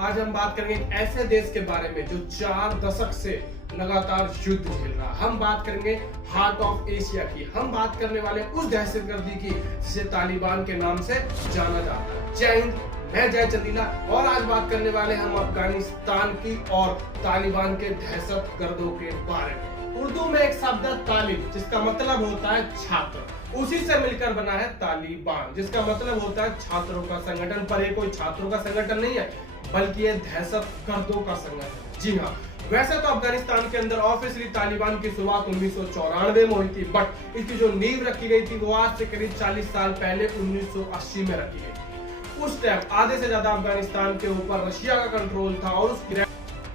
आज हम बात करेंगे एक ऐसे देश के बारे में जो 4 दशक से लगातार युद्ध झेल रहा। हम बात करेंगे हार्ट ऑफ एशिया की। हम बात करने वाले उस दहशतगर्दी की जिसे तालिबान के नाम से जाना जाता है। जय हिंद, मैं जय चंदीला और आज बात करने वाले हम अफगानिस्तान की और तालिबान के दहशतगर्दों के बारे में। उर्दू में एक शब्द है तालिब जिसका मतलब होता है छात्र, उसी से मिलकर बना है तालिबान जिसका मतलब होता है छात्रों का संगठन। पर ये कोई छात्रों का संगठन नहीं है बल्कि ये दहशतगर्दों का संगठन। जी हाँ, वैसे तो अफगानिस्तान के अंदर ऑफिशियली तालिबान की शुरुआत 1994 में हुई थी, बट इसकी जो नींव रखी गई थी वो आज से करीब 40 साल पहले 1980 में रखी गई थी। उस टाइम आधे से ज्यादा अफगानिस्तान के ऊपर रशिया का कंट्रोल था और उस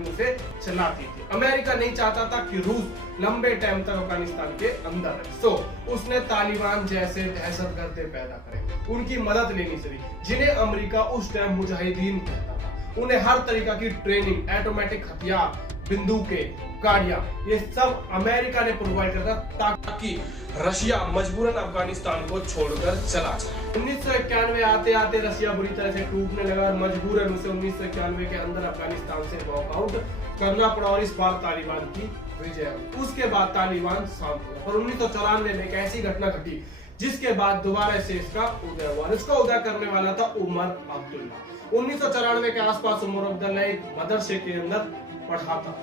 उसे चलाती थी। अमेरिका नहीं चाहता था कि रूस लंबे टाइम तक अफगानिस्तान के अंदर रहे, उसने तालिबान जैसे दहशतगर्द पैदा करे, उनकी मदद लेनी चाहिए, जिन्हें अमेरिका उस टाइम मुजाहिदीन कहता था। उन्हें हर तरीका की ट्रेनिंग, ऑटोमेटिक हथियार, बंदूकें, गाड़ियां, ये सब अमेरिका ने प्रोवाइड करता ताकि रशिया मजबूरन अफगानिस्तान को छोड़कर चला जाए। 1991 आते आते रशिया बुरी तरह से टूटने लगा और मजबूरन उसे 1991 के अंदर अफगानिस्तान से वॉकआउट करना पड़ा और इस बार तालिबान की विजय हुई। उसके बाद तालिबान शांत हुआ, पर 1994 में एक ऐसी घटना घटी जिसके बाद दोबारा से इसका उदय हुआ। इसका उदय करने वाला था उमर अब्दुल्ला। 1994 के आसपास उमर अब्दुल्ला एक मदरसे के अंदर पढ़ा था।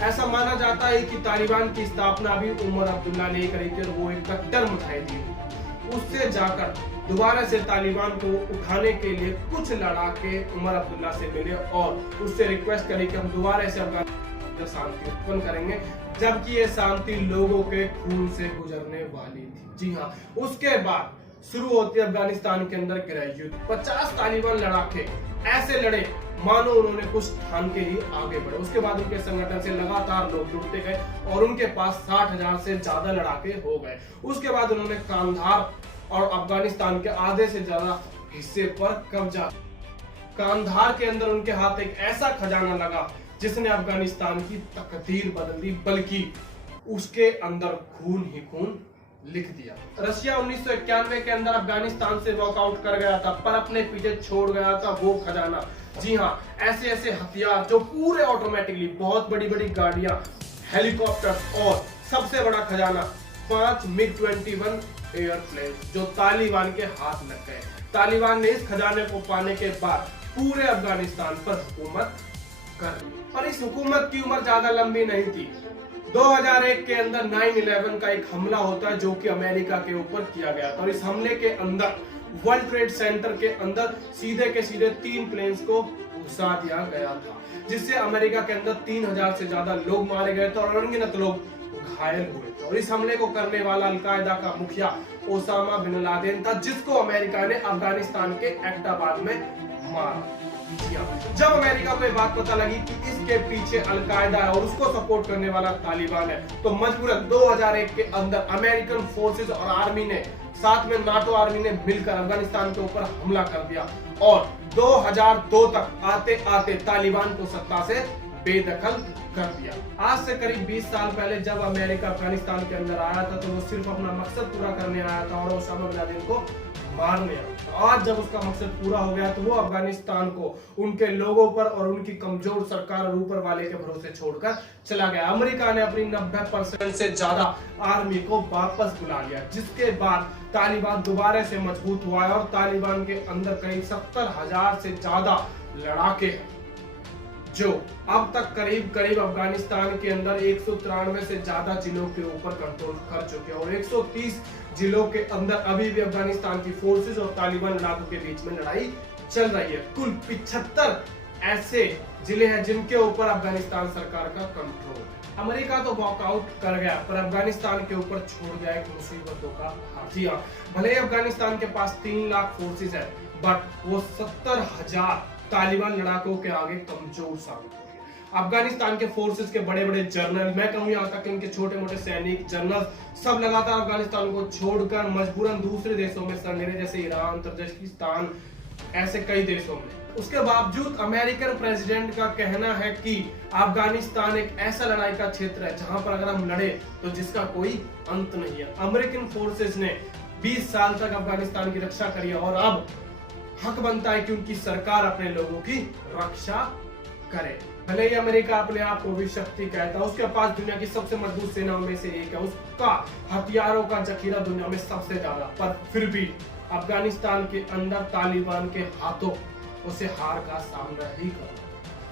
ऐसा माना जाता है कि तालिबान की स्थापना भी उमर अब्दुल्ला ने करी थी और वो एक कट्टर मुजाहिदीन। उससे जाकर दोबारा से तालिबान को उठाने के लिए कुछ लड़ाके उमर अब्दुल्ला से मिले और उससे रिक्वेस्ट करी कि हम दोबारा से अफगानिस्तान में शांति उत्पन्न करेंगे, जबकि ये शांति लोगों के खून से गुजरने वाली थी। जी हाँ, उसके बाद शुरू होती है अफगानिस्तान के अंदर गृह युद्ध। 50 तालिबान लड़ाके ऐसे लड़े मानो उन्होंने कुछ ठान के ही आगे बढ़े। उसके बाद उनके संगठन से लगातार लोग जुड़ते गए और उनके पास 60,000 से ज्यादा लड़ाके हो गए। उसके बाद उन्होंने कांधार और अफगानिस्तान के आधे से ज्यादा हिस्से पर कब्जा। कांधार के अंदर उनके हाथ एक ऐसा खजाना लगा जिसने अफगानिस्तान की तकदीर बदल दी, बल्कि उसके अंदर खून ही खून लिख दिया। रशिया 1991 के अंदर अफगानिस्तान से वॉकआउट कर गया था, पर अपने पीछे छोड़ गया था वो खजाना। जी हाँ, ऐसे ऐसे हथियार जो पूरे ऑटोमेटिकली, बहुत बड़ी बड़ी गाड़ियां, हेलीकॉप्टर और सबसे बड़ा खजाना 5 MiG-21 एयरप्लेन जो तालिबान के हाथ लग गए। तालिबान ने इस खजाने को पाने के बाद पूरे अफगानिस्तान पर हुकूमत कर ली, और इस हुकूमत की उम्र ज्यादा लंबी नहीं थी। 2001 के अंदर 9/11 का एक हमला होता है जो कि अमेरिका के ऊपर किया गया था, और इस हमले के अंदर वर्ल्ड ट्रेड सेंटर के अंदर सीधे के सीधे 3 प्लेन्स को घुसा दिया गया था, जिससे अमेरिका के अंदर 3000 से ज्यादा लोग मारे गए थे और अनगिनत लोग घायल हुए थे। और इस हमले को करने वाला अलकायदा का मुखिया ओसामा बिन लादेन था, जिसको अमेरिका ने अफगानिस्तान के एबटाबाद में मारा। जब अमेरिका को ये बात पता लगी कि इसके पीछे अलकायदा है और उसको सपोर्ट करने वाला तालिबान है, तो मजबूरन 2001 के अंदर अमेरिकन फोर्सेस और आर्मी ने, साथ में नाटो आर्मी ने मिलकर अफगानिस्तान के ऊपर हमला कर दिया और 2002 तक आते आते तालिबान को सत्ता से बेदखल कर दिया। आज से करीब 20 साल पहले जब अमेरिका अफगानिस्तान के अंदर आया था तो वो सिर्फ अपना मकसद पूरा करने आया था और ओसामा बिन लादेन को मारने आया था। आज जब उसका मकसद पूरा हो गया तो वो अफगानिस्तान को उनके लोगों पर और उनकी कमजोर सरकार और ऊपर वाले के भरोसे छोड़कर चला गया। अमेरिका ने अपनी 90% से ज्यादा आर्मी को वापस बुला लिया, जिसके बाद तालिबान दोबारा से मजबूत हुआ है और तालिबान के अंदर करीब 70,000 से ज्यादा लड़ाके हैं जो अब तक करीब अफगानिस्तान के अंदर 193 से ज्यादा जिलों के ऊपर कंट्रोल कर चुके हैं और 130 जिलों के अंदर अभी भी अफगानिस्तान की फोर्सेस और तालिबान लड़ाकों के बीच में लड़ाई चल रही है। कुल 75 ऐसे जिले हैं जिनके ऊपर अफगानिस्तान सरकार का कंट्रोल। अमेरिका तो वॉकआउट कर गया पर अफगानिस्तान के ऊपर छोड़ गया एक मुसीबतों का हाथिया। भले ही अफगानिस्तान के पास 3 लाख फोर्सेस है, बट वो 70,000 तालिबान लड़ाकों के आगे कमजोर साबित हो गए। अफगानिस्तान के फोर्सेस के बड़े बड़े जनरल, मैं कहूं यहाँ तक कि उनके छोटे मोटे सैनिक, जनरल सब लगातार अफगानिस्तान को छोड़कर मजबूरन दूसरे देशों में शरण ले रहे, जैसे ईरान, तजाकिस्तान, ऐसे कई देशों में। उसके बावजूद अमेरिकन प्रेसिडेंट का कहना है कि अफगानिस्तान एक ऐसा लड़ाई का क्षेत्र है जहां पर अगर हम लड़े तो जिसका कोई अंत नहीं है। अमेरिकन फोर्सेस ने 20 साल तक अफगानिस्तान की रक्षा करी और अब हक बनता है कि उनकी सरकार अपने लोगों की रक्षा करे। भले ही अमेरिका अपने आप को भी शक्ति कहता है, उसके पास दुनिया की सबसे मजबूत सेनाओं में से एक है, उसका हथियारों का जखीरा दुनिया में सबसे ज्यादा, पर फिर भी अफगानिस्तान के अंदर तालिबान के हाथों उसे हार का सामना ही करना,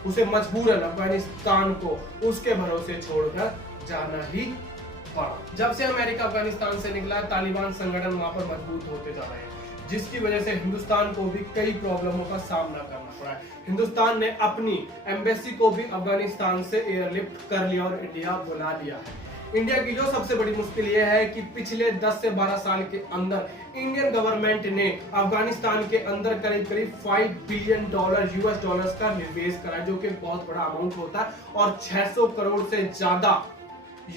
उसे मजबूरन अफगानिस्तान को उसके भरोसे छोड़कर जाना ही पड़ा। जब से अमेरिका अफगानिस्तान से निकला, तालिबान संगठन वहां पर मजबूत होते जा रहे हैं, जिसकी वजह से हिंदुस्तान को भी कई प्रॉब्लमों का सामना करना पड़ा है। हिंदुस्तान ने अपनी एम्बेसी को भी अफगानिस्तान से एयरलिफ्ट कर लिया और इंडिया बुला लिया है। इंडिया की जो सबसे बड़ी मुश्किल यह है कि पिछले 10 से 12 साल के अंदर इंडियन गवर्नमेंट ने अफगानिस्तान के अंदर करीब करीब $5 बिलियन US डॉलर्स का निवेश करा, जो कि बहुत बड़ा अमाउंट होता है, और 600 करोड़ से ज्यादा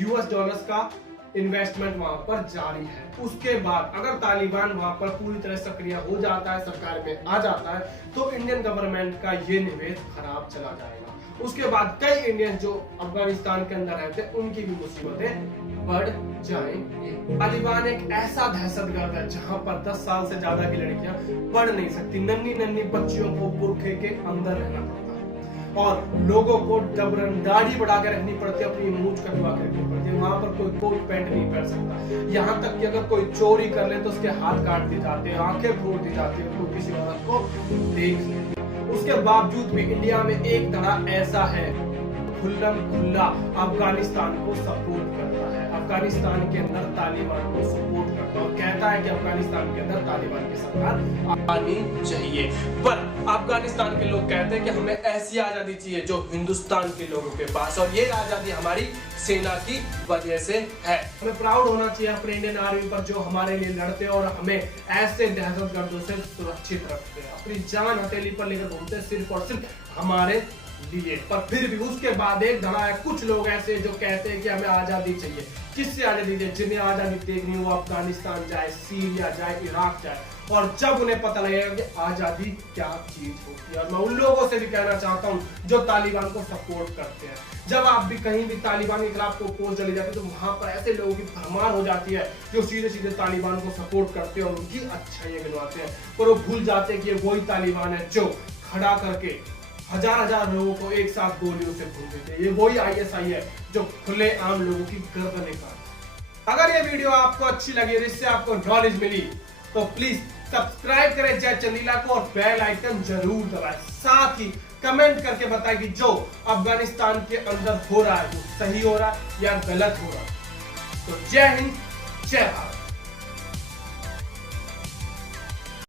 US डॉलर्स का इन्वेस्टमेंट वहां पर जारी है। उसके बाद अगर तालिबान वहां पर पूरी तरह सक्रिय हो जाता है, सरकार में आ जाता है, तो इंडियन गवर्नमेंट का ये निवेश खराब चला जाएगा। उसके बाद कई इंडियन जो अफगानिस्तान के अंदर रहते हैं, उनकी भी मुसीबतें बढ़ जाएंगी। तालिबान एक ऐसा दहशतगर्द है जहां पर 10 साल से ज्यादा की लड़कियां पढ़ नहीं सकती, नन्ही नन्ही बच्चियों को बुरखे के अंदर रहना पड़ता है, और लोगों को जबरन दाढ़ी बढ़ा के रखनी पड़ती है, अपनी मूंछ कटवा के रखनी पड़ती है। वहां पर कोई कोट पैंट नहीं पहन सकता, यहाँ तक कि अगर कोई चोरी कर ले तो उसके हाथ काट दिए जाते हैं, आंखें फोड़ दी जाती है, तो किसी औरत को देख लेते। उसके बावजूद भी इंडिया में एक तरह ऐसा है खुल्लम खुल्ला अफगानिस्तान को सपोर्ट करता है, अफगानिस्तान के अंदर तालिबान को सपोर्ट करता है और कहता है कि अफगानिस्तान के अंदर तालिबान की सरकार आनी चाहिए। पर अफगानिस्तान के लोग कहते हैं कि हमें ऐसी आजादी चाहिए जो हिंदुस्तान के लोगों के पास, और ये आजादी हमारी सेना की वजह से है। हमें प्राउड होना चाहिए अपने इंडियन आर्मी पर, जो हमारे लिए लड़ते हैं और हमें ऐसे दहशतगर्दों से सुरक्षित रखते हैं, अपनी जान हथेली पर लेकर घूमते हैं सिर्फ और सिर्फ हमारे लिए। पर फिर भी उसके बाद एक धड़ा है कुछ लोग ऐसे जो कहते हैं कि हमें आजादी चाहिए। किससे आजादी चाहिए? जिन्हें आजादी देखनी वो अफगानिस्तान जाए, सीरिया जाए, इराक जाए, और जब उन्हें पता लगेगा कि आजादी क्या चीज होती है। और मैं उन लोगों से भी कहना चाहता हूं जो तालिबान को सपोर्ट करते हैं, जब आप भी कहीं भी तालिबान के खिलाफ को पोस्ट चली जाती है, तो वहां पर ऐसे लोगों की भरमार हो जाती है जो सीधे सीधे तालिबान को सपोर्ट करते हैं और उनकी अच्छाइयां गिनवाते हैं, पर वो भूल जाते हैं कि ये वही तालिबान है जो खड़ा करके हजार लोगों को एक साथ गोलियों से भून देते हैं। ये वही ISI है जो खुले आम लोगों की गर्दनें काटता है। अगर ये वीडियो आपको अच्छी लगी, जिससे आपको नॉलेज मिली, तो प्लीज सब्सक्राइब करें जय चंदीला को और बेल आइकन जरूर दबाएं। साथ ही कमेंट करके बताएं कि जो अफगानिस्तान के अंदर हो रहा है वो सही हो रहा है या गलत हो रहा है। तो जय हिंद, जय भारत।